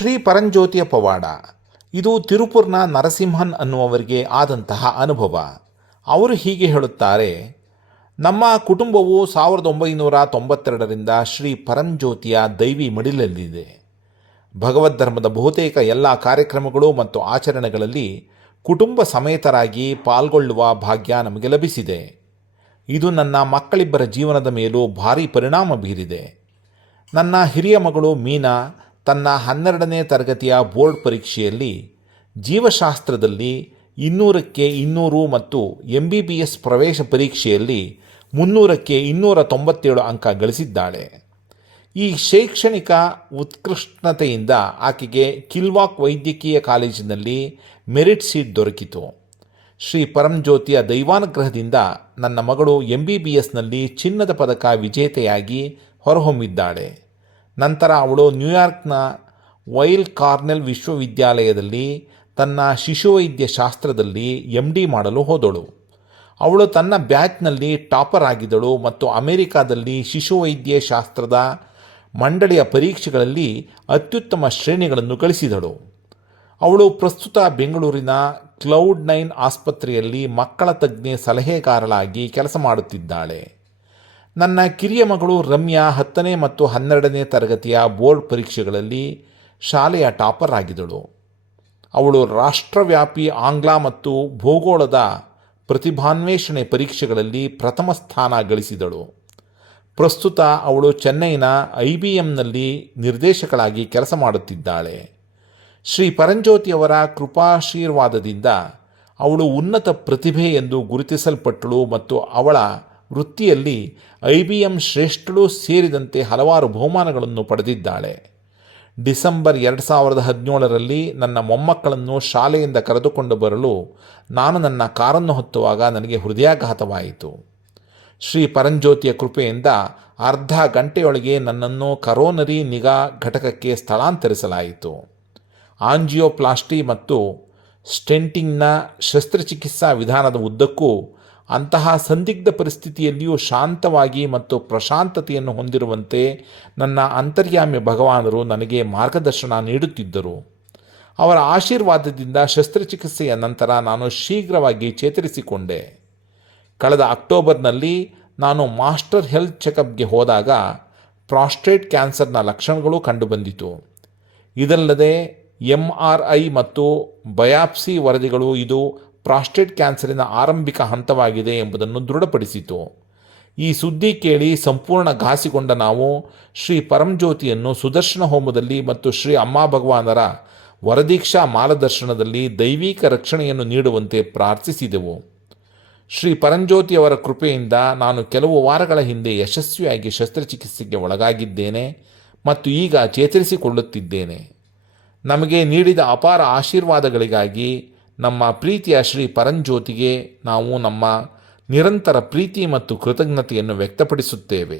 ಶ್ರೀ ಪರಂಜ್ಯೋತಿಯ ಪವಾಡ. ಇದು ತಿರುಪುರ್ನ ನರಸಿಂಹನ್ ಅನ್ನುವವರಿಗೆ ಆದಂತಹ ಅನುಭವ. ಅವರು ಹೀಗೆ ಹೇಳುತ್ತಾರೆ: ನಮ್ಮ ಕುಟುಂಬವು 1992ರಿಂದ ಶ್ರೀ ಪರಂಜ್ಯೋತಿಯ ದೈವಿ ಮಡಿಲಲ್ಲಿದೆ. ಭಗವದ್ ಧರ್ಮದ ಬಹುತೇಕ ಎಲ್ಲ ಕಾರ್ಯಕ್ರಮಗಳು ಮತ್ತು ಆಚರಣೆಗಳಲ್ಲಿ ಕುಟುಂಬ ಸಮೇತರಾಗಿ ಪಾಲ್ಗೊಳ್ಳುವ ಭಾಗ್ಯ ನಮಗೆ ಲಭಿಸಿದೆ. ಇದು ನನ್ನ ಮಕ್ಕಳಿಬ್ಬರ ಜೀವನದ ಮೇಲೂ ಭಾರೀ ಪರಿಣಾಮ ಬೀರಿದೆ. ನನ್ನ ಹಿರಿಯ ಮಗಳು ಮೀನಾ ತನ್ನ 12ನೇ ತರಗತಿಯ ಬೋರ್ಡ್ ಪರೀಕ್ಷೆಯಲ್ಲಿ ಜೀವಶಾಸ್ತ್ರದಲ್ಲಿ 200ಕ್ಕೆ 200 ಮತ್ತು MBBS ಪ್ರವೇಶ ಪರೀಕ್ಷೆಯಲ್ಲಿ 300ಕ್ಕೆ 297 ಅಂಕ ಗಳಿಸಿದ್ದಾಳೆ. ಈ ಶೈಕ್ಷಣಿಕ ಉತ್ಕೃಷ್ಟತೆಯಿಂದ ಆಕೆಗೆ ಕಿಲ್ವಾಕ್ ವೈದ್ಯಕೀಯ ಕಾಲೇಜಿನಲ್ಲಿ ಮೆರಿಟ್ ಸೀಟ್ ದೊರಕಿತು. ಶ್ರೀ ಪರಂಜ್ಯೋತಿಯ ದೈವಾನುಗ್ರಹದಿಂದ ನನ್ನ ಮಗಳು MBBSನಲ್ಲಿ ಚಿನ್ನದ ಪದಕ ವಿಜೇತೆಯಾಗಿ ಹೊರಹೊಮ್ಮಿದ್ದಾಳೆ. ನಂತರ ಅವಳು ನ್ಯೂಯಾರ್ಕ್ನ ವೈಲ್ ಕಾರ್ನೆಲ್ ವಿಶ್ವವಿದ್ಯಾಲಯದಲ್ಲಿ ತನ್ನ ಶಿಶುವೈದ್ಯ ಶಾಸ್ತ್ರದಲ್ಲಿ MD ಮಾಡಲು ಹೋದಳು. ಅವಳು ತನ್ನ ಬ್ಯಾಚ್ನಲ್ಲಿ ಟಾಪರ್ ಆಗಿದ್ದಳು ಮತ್ತು ಅಮೆರಿಕಾದಲ್ಲಿ ಶಿಶುವೈದ್ಯ ಶಾಸ್ತ್ರದ ಮಂಡಳಿಯ ಪರೀಕ್ಷೆಗಳಲ್ಲಿ ಅತ್ಯುತ್ತಮ ಶ್ರೇಣಿಗಳನ್ನು ಗಳಿಸಿದಳು. ಅವಳು ಪ್ರಸ್ತುತ ಬೆಂಗಳೂರಿನ ಕ್ಲೌಡ್9 ಆಸ್ಪತ್ರೆಯಲ್ಲಿ ಮಕ್ಕಳ ತಜ್ಞೆ ಸಲಹೆಗಾರಳಾಗಿ ಕೆಲಸ ಮಾಡುತ್ತಿದ್ದಾಳೆ. ನನ್ನ ಕಿರಿಯ ಮಗಳು ರಮ್ಯಾ 10ನೇ ಮತ್ತು 12ನೇ ತರಗತಿಯ ಬೋರ್ಡ್ ಪರೀಕ್ಷೆಗಳಲ್ಲಿ ಶಾಲೆಯ ಟಾಪರ್ ಆಗಿದ್ದಳು. ಅವಳು ರಾಷ್ಟ್ರವ್ಯಾಪಿ ಆಂಗ್ಲ ಮತ್ತು ಭೂಗೋಳದ ಪ್ರತಿಭಾನ್ವೇಷಣೆ ಪರೀಕ್ಷೆಗಳಲ್ಲಿ ಪ್ರಥಮ ಸ್ಥಾನ ಗಳಿಸಿದಳು. ಪ್ರಸ್ತುತ ಅವಳು ಚೆನ್ನೈನ IBMನಲ್ಲಿ ನಿರ್ದೇಶಕಳಾಗಿ ಕೆಲಸ ಮಾಡುತ್ತಿದ್ದಾಳೆ. ಶ್ರೀ ಪರಂಜ್ಯೋತಿಯವರ ಕೃಪಾಶೀರ್ವಾದದಿಂದ ಅವಳು ಉನ್ನತ ಪ್ರತಿಭೆ ಎಂದು ಗುರುತಿಸಲ್ಪಟ್ಟಳು ಮತ್ತು ಅವಳ ವೃತ್ತಿಯಲ್ಲಿ IBM ಶ್ರೇಷ್ಠಳು ಸೇರಿದಂತೆ ಹಲವಾರು ಬಹುಮಾನಗಳನ್ನು ಪಡೆದಿದ್ದಾಳೆ. ಡಿಸೆಂಬರ್ 2017ರಲ್ಲಿ ನನ್ನ ಮೊಮ್ಮಕ್ಕಳನ್ನು ಶಾಲೆಯಿಂದ ಕರೆದುಕೊಂಡು ಬರಲು ನಾನು ನನ್ನ ಕಾರನ್ನು ಹತ್ತುವಾಗ ನನಗೆ ಹೃದಯಾಘಾತವಾಯಿತು. ಶ್ರೀ ಪರಂಜ್ಯೋತಿಯ ಕೃಪೆಯಿಂದ ಅರ್ಧ ಗಂಟೆಯೊಳಗೆ ನನ್ನನ್ನು ಕರೋನರಿ ನಿಗಾ ಘಟಕಕ್ಕೆ ಸ್ಥಳಾಂತರಿಸಲಾಯಿತು. ಆಂಜಿಯೋಪ್ಲಾಸ್ಟಿ ಮತ್ತು ಸ್ಟೆಂಟಿಂಗ್ನ ಶಸ್ತ್ರಚಿಕಿತ್ಸಾ ವಿಧಾನದ ಉದ್ದಕ್ಕೂ ಅಂತಹ ಸಂದಿಗ್ಧ ಪರಿಸ್ಥಿತಿಯಲ್ಲಿಯೂ ಶಾಂತವಾಗಿ ಮತ್ತು ಪ್ರಶಾಂತತೆಯನ್ನು ಹೊಂದಿರುವಂತೆ ನನ್ನ ಅಂತರ್ಯಾಮಿ ಭಗವಾನರು ನನಗೆ ಮಾರ್ಗದರ್ಶನ ನೀಡುತ್ತಿದ್ದರು. ಅವರ ಆಶೀರ್ವಾದದಿಂದ ಶಸ್ತ್ರಚಿಕಿತ್ಸೆಯ ನಂತರ ನಾನು ಶೀಘ್ರವಾಗಿ ಚೇತರಿಸಿಕೊಂಡೆ. ಕಳೆದ ಅಕ್ಟೋಬರ್ನಲ್ಲಿ ನಾನು ಮಾಸ್ಟರ್ ಹೆಲ್ತ್ ಚೆಕಪ್ಗೆ ಹೋದಾಗ ಪ್ರಾಸ್ಟೇಟ್ ಕ್ಯಾನ್ಸರ್ನ ಲಕ್ಷಣಗಳು ಕಂಡುಬಂದಿತು. ಇದಲ್ಲದೆ MRI ಮತ್ತು ಬಯಾಪ್ಸಿ ವರದಿಗಳು ಇದು ಪ್ರಾಸ್ಟೇಟ್ ಕ್ಯಾನ್ಸರಿನ ಆರಂಭಿಕ ಹಂತವಾಗಿದೆ ಎಂಬುದನ್ನು ದೃಢಪಡಿಸಿತು. ಈ ಸುದ್ದಿ ಕೇಳಿ ಸಂಪೂರ್ಣ ಘಾಸಿಗೊಂಡ ನಾವು ಶ್ರೀ ಪರಂಜ್ಯೋತಿಯನ್ನು ಸುದರ್ಶನ ಹೋಮದಲ್ಲಿ ಮತ್ತು ಶ್ರೀ ಅಮ್ಮ ಭಗವಾನರ ವರದೀಕ್ಷಾ ಮಾರ್ಗದರ್ಶನದಲ್ಲಿ ದೈವಿಕ ರಕ್ಷಣೆಯನ್ನು ನೀಡುವಂತೆ ಪ್ರಾರ್ಥಿಸಿದೆವು. ಶ್ರೀ ಪರಂಜ್ಯೋತಿಯವರ ಕೃಪೆಯಿಂದ ನಾನು ಕೆಲವು ವಾರಗಳ ಹಿಂದೆ ಯಶಸ್ವಿಯಾಗಿ ಶಸ್ತ್ರಚಿಕಿತ್ಸೆಗೆ ಒಳಗಾಗಿದ್ದೇನೆ ಮತ್ತು ಈಗ ಚೇತರಿಸಿಕೊಳ್ಳುತ್ತಿದ್ದೇನೆ. ನಮಗೆ ನೀಡಿದ ಅಪಾರ ಆಶೀರ್ವಾದಗಳಿಗಾಗಿ ನಮ್ಮ ಪ್ರೀತಿಯ ಶ್ರೀ ಪರಂಜ್ಯೋತಿಗೆ ನಾವು ನಮ್ಮ ನಿರಂತರ ಪ್ರೀತಿ ಮತ್ತು ಕೃತಜ್ಞತೆಯನ್ನು ವ್ಯಕ್ತಪಡಿಸುತ್ತೇವೆ.